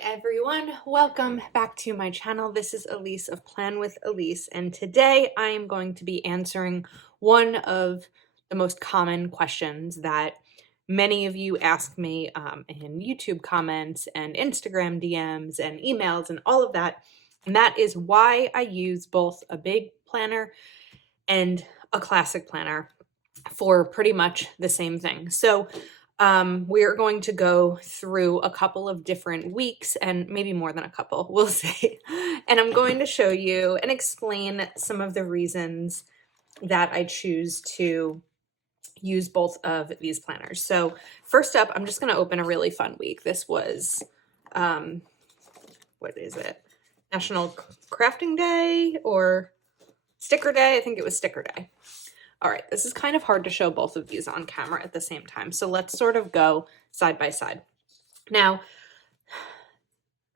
Hi everyone, welcome back to my channel. This is Elise of Plan with Elise, and today I am going to be answering one of the most common questions that many of you ask me in YouTube comments and Instagram DMs and emails and all of that, and that is why I use both a big planner and a classic planner for pretty much the same thing. So we are going to go through a couple of different weeks and maybe more than a couple, we'll see. And I'm going to show you and explain some of the reasons that I choose to use both of these planners. So first up, I'm just going to open a really fun week. This was, what is it? National Crafting Day or Sticker Day? I think it was Sticker Day. All right, this is kind of hard to show both of these on camera at the same time, so let's sort of go side by side. Now,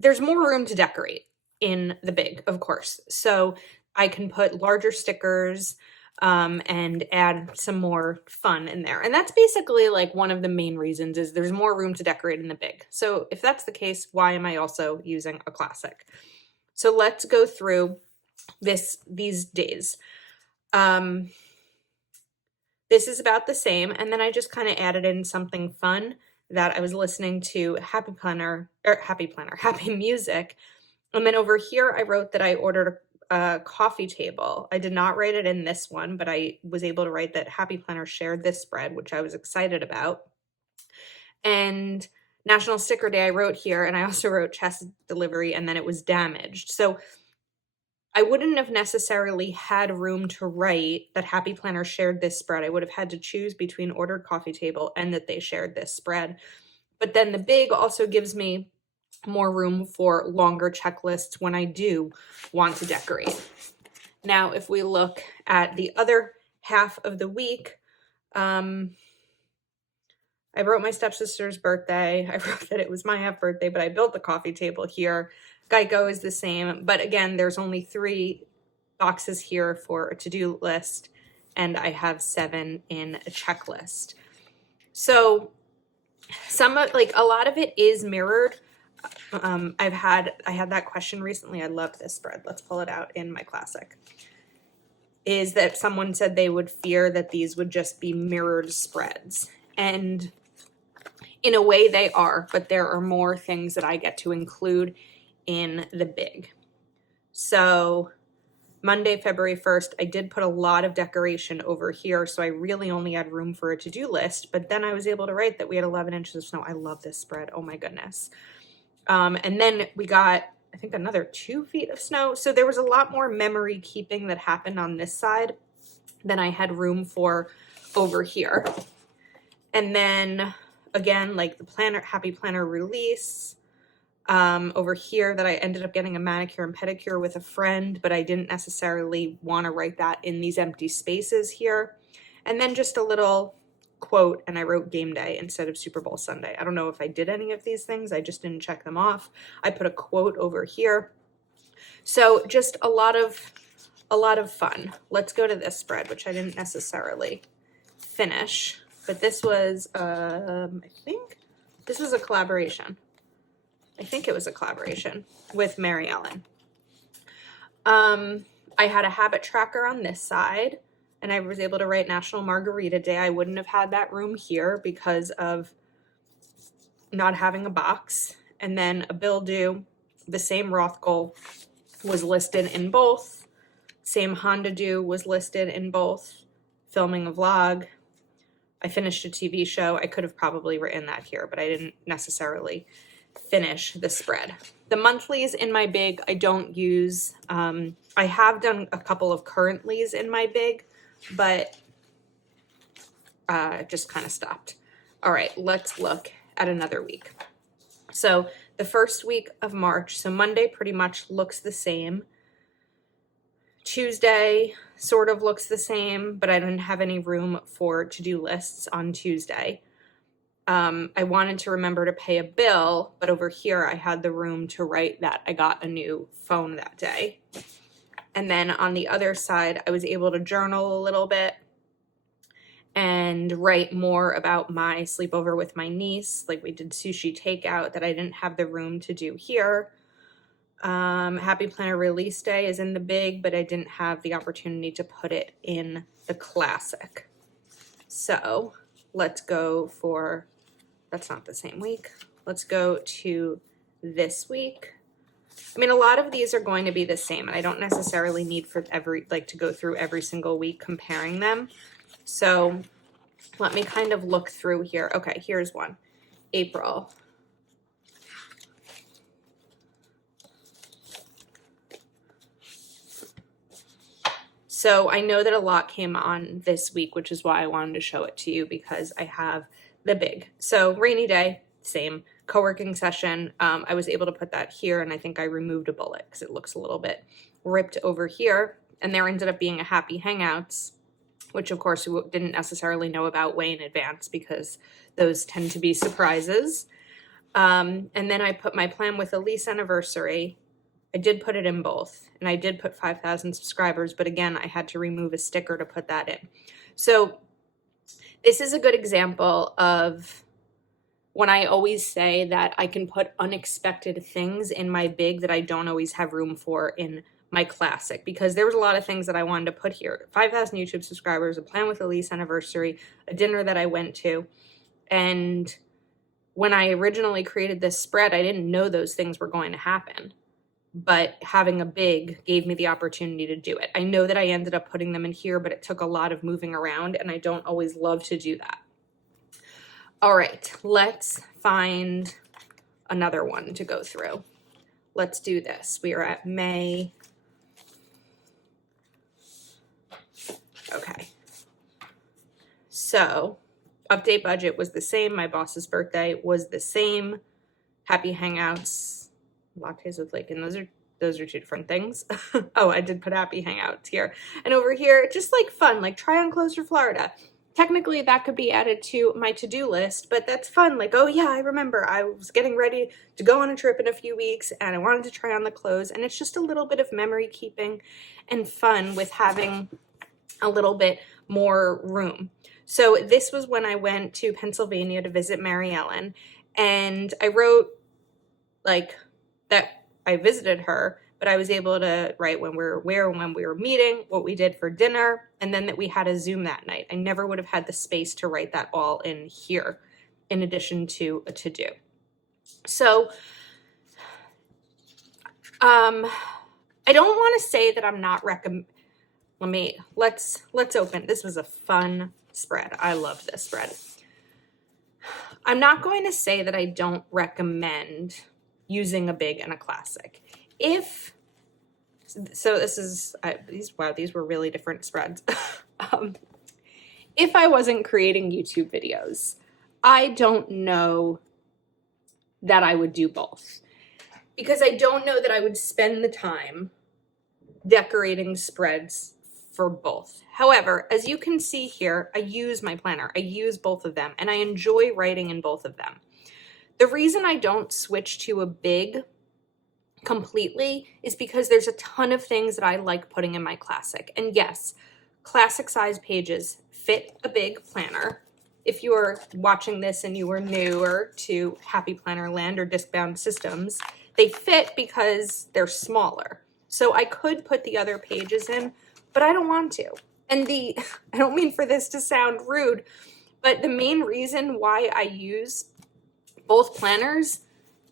there's more room to decorate in the big, of course, so I can put larger stickers and add some more fun in there. And that's basically like one of the main reasons is there's more room to decorate in the big. So if that's the case, why am I also using a classic? So let's go through these days. This is about the same, and then I just kind of added in something fun that I was listening to Happy Music. And then over here, I wrote that I ordered a coffee table. I did not write it in this one, but I was able to write that Happy Planner shared this spread, which I was excited about. And National Sticker Day, I wrote here, and I also wrote chest delivery, and then it was damaged. So I wouldn't have necessarily had room to write that Happy Planner shared this spread. I would have had to choose between ordered coffee table and that they shared this spread. But then the big also gives me more room for longer checklists when I do want to decorate. Now, if we look at the other half of the week, I wrote my stepsister's birthday. I wrote that it was my half birthday, but I built the coffee table here. Geico is the same, but again, there's only 3 boxes here for a to-do list, and I have 7 in a checklist. So a lot of it is mirrored. I had that question recently. I love this spread. Let's pull it out in my classic. Is that someone said they would fear that these would just be mirrored spreads, and in a way they are, but there are more things that I get to include in the big. So Monday, February 1st, I did put a lot of decoration over here, so I really only had room for a to-do list, but then I was able to write that we had 11 inches of snow. I love this spread. Oh my goodness. And then we got, I think, another 2 feet of snow. So there was a lot more memory keeping that happened on this side than I had room for over here. And then again, like the Happy Planner release, over here that I ended up getting a manicure and pedicure with a friend, but I didn't necessarily want to write that in these empty spaces here. And then just a little quote, and I wrote game day instead of Super Bowl Sunday. I don't know if I did any of these things. I just didn't check them off. I put a quote over here. So just a lot of fun. Let's go to this spread, which I didn't necessarily finish, but this was, I think this was a collaboration. I think it was a collaboration with Mary Ellen. I had a habit tracker on this side, and I was able to write National Margarita Day. I wouldn't have had that room here because of not having a box. And then a bill due, the same Roth goal was listed in both. Same Honda due was listed in both. Filming a vlog. I finished a TV show. I could have probably written that here, but I didn't necessarily finish the spread. The monthlies in my big, I don't use. I have done a couple of currentlies in my big, but just kind of stopped. All right, let's look at another week. So the first week of March, so Monday pretty much looks the same. Tuesday sort of looks the same, but I didn't have any room for to-do lists on Tuesday. I wanted to remember to pay a bill, but over here I had the room to write that I got a new phone that day. And then on the other side, I was able to journal a little bit and and write more about my sleepover with my niece. Like we did sushi takeout that I didn't have the room to do here. Happy Planner release day is in the big, but I didn't have the opportunity to put it in the classic. So let's go for, that's not the same week. Let's go to this week. I mean, a lot of these are going to be the same, and I don't necessarily need for to go through every single week comparing them. So let me kind of look through here. Okay, here's one. April. So I know that a lot came on this week, which is why I wanted to show it to you, because I have the big. So rainy day, same. Co-working session, I was able to put that here, and I think I removed a bullet because it looks a little bit ripped over here. And there ended up being a Happy Hangouts, which of course we didn't necessarily know about way in advance because those tend to be surprises. And then I put my Plan with Elise anniversary. I did put it in both, and I did put 5,000 subscribers, but again, I had to remove a sticker to put that in. So this is a good example of when I always say that I can put unexpected things in my big that I don't always have room for in my classic, because there was a lot of things that I wanted to put here. 5,000 YouTube subscribers, a Plan with Elise anniversary, a dinner that I went to. And when I originally created this spread, I didn't know those things were going to happen. But having a big gave me the opportunity to do it. I know that I ended up putting them in here, but it took a lot of moving around, and I don't always love to do that. All right, let's find another one to go through. Let's do this. We are at May. Okay. So, update budget was the same. My boss's birthday was the same. Happy Hangouts, lattes with Lake, and those are two different things. Oh, I did put Happy Hangouts here. And over here, just like fun, like try on clothes for Florida. Technically, that could be added to my to-do list, but that's fun. Like, oh yeah, I remember I was getting ready to go on a trip in a few weeks and I wanted to try on the clothes, and it's just a little bit of memory keeping and fun with having a little bit more room. So this was when I went to Pennsylvania to visit Mary Ellen, and I wrote like that I visited her, but I was able to write when we were meeting, what we did for dinner, and then that we had a Zoom that night. I never would have had the space to write that all in here, in addition to a to-do. So, I don't want to say that I'm not let's open. This was a fun spread. I love this spread. I'm not going to say that I don't recommend using a big and a classic. These were really different spreads. If I wasn't creating YouTube videos, I don't know that I would do both, because I don't know that I would spend the time decorating spreads for both. However, as you can see here, I use my planner. I use both of them, and I enjoy writing in both of them. The reason I don't switch to a big completely is because there's a ton of things that I like putting in my classic. And yes, classic size pages fit a big planner. If you are watching this and you are newer to Happy Planner Land or Discbound Systems, they fit because they're smaller. So I could put the other pages in, but I don't want to. And I don't mean for this to sound rude, but the main reason why I use both planners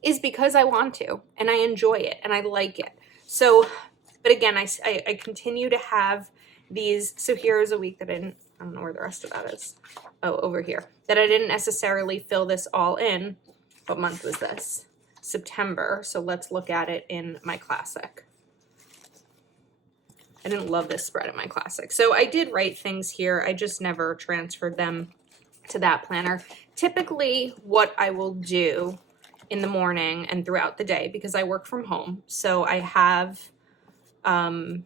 is because I want to, and I enjoy it, and I like it. So, but again, I continue to have these. So here's a week that I don't know where the rest of that is. Oh, over here. That I didn't necessarily fill this all in. What month was this? September. So let's look at it in my classic. I didn't love this spread in my classic. So I did write things here. I just never transferred them to that planner. Typically, what I will do in the morning and throughout the day, because I work from home, so I have my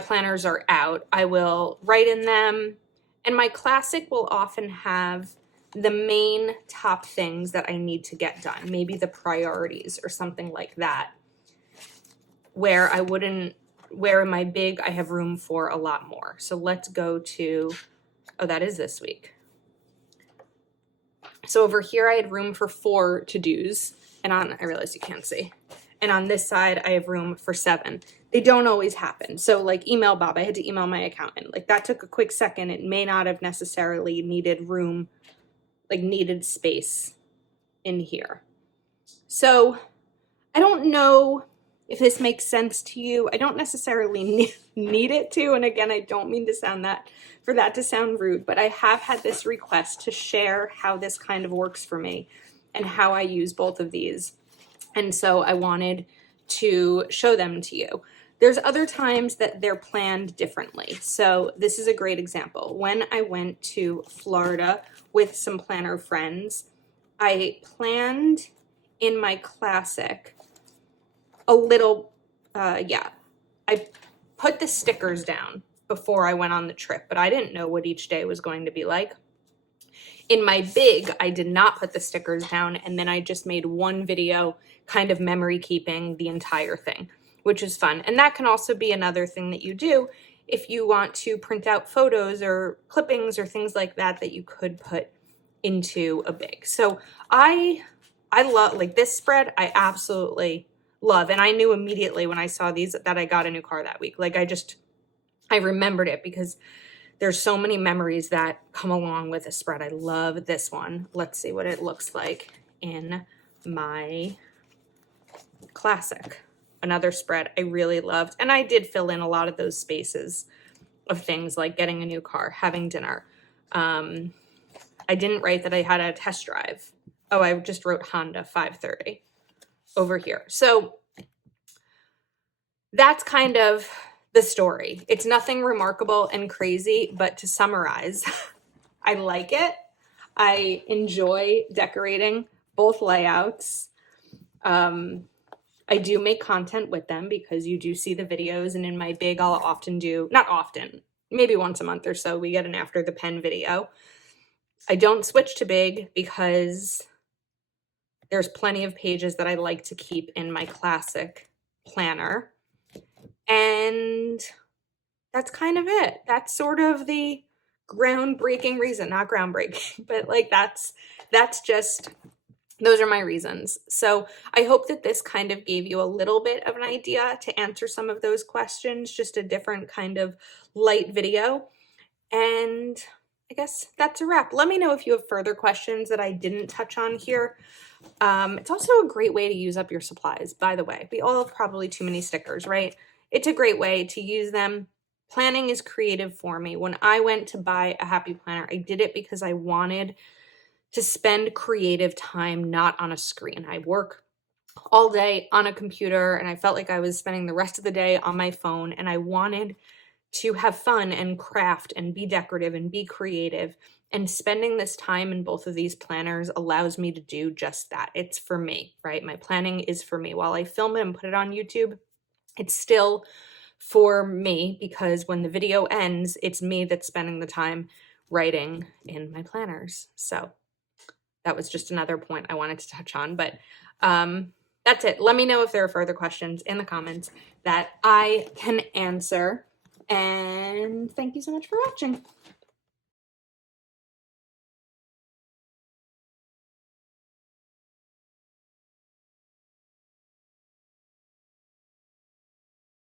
planners are out. I will write in them, and my classic will often have the main top things that I need to get done, maybe the priorities or something like that, where in my big I have room for a lot more. So let's go to Oh, that is this week. So over here I had room for 4 to-dos, and I realize you can't see. And on this side I have room for 7. They don't always happen. So like email Bob, I had to email my accountant. Like that took a quick second. It may not have necessarily needed room, like needed space in here. So I don't know if this makes sense to you. I don't necessarily need it to. And again, I don't mean to sound for that to sound rude, but I have had this request to share how this kind of works for me and how I use both of these. And so I wanted to show them to you. There's other times that they're planned differently. So this is a great example. When I went to Florida with some planner friends, I planned in my classic a little, I put the stickers down before I went on the trip, but I didn't know what each day was going to be like. In my big, I did not put the stickers down, and then I just made one video kind of memory keeping the entire thing, which is fun. And that can also be another thing that you do if you want to print out photos or clippings or things like that that you could put into a big. So I love, like this spread, I absolutely love. And I knew immediately when I saw these that I got a new car that week. Like I remembered it because there's so many memories that come along with a spread. I love this one. Let's see what it looks like in my classic. Another spread I really loved. And I did fill in a lot of those spaces of things like getting a new car, having dinner. I didn't write that I had a test drive. Oh, I just wrote Honda 530 over here. So that's kind of the story. It's nothing remarkable and crazy, but to summarize, I like it. I enjoy decorating both layouts. I do make content with them because you do see the videos, and in my big, I'll often do, not often, maybe once a month or so, we get an after the pen video. I don't switch to big because there's plenty of pages that I like to keep in my classic planner. And that's kind of it. That's sort of the groundbreaking reason, not groundbreaking, but like that's just, those are my reasons. So I hope that this kind of gave you a little bit of an idea to answer some of those questions, just a different kind of light video. And I guess that's a wrap. Let me know if you have further questions that I didn't touch on here. It's also a great way to use up your supplies, by the way. We all have probably too many stickers, right? It's a great way to use them. Planning is creative for me. When I went to buy a Happy Planner, I did it because I wanted to spend creative time not on a screen. I work all day on a computer, and I felt like I was spending the rest of the day on my phone, and I wanted to have fun and craft and be decorative and be creative. And spending this time in both of these planners allows me to do just that. It's for me, right? My planning is for me. While I film it and put it on YouTube, it's still for me because when the video ends, it's me that's spending the time writing in my planners. So that was just another point I wanted to touch on, but that's it. Let me know if there are further questions in the comments that I can answer. And thank you so much for watching.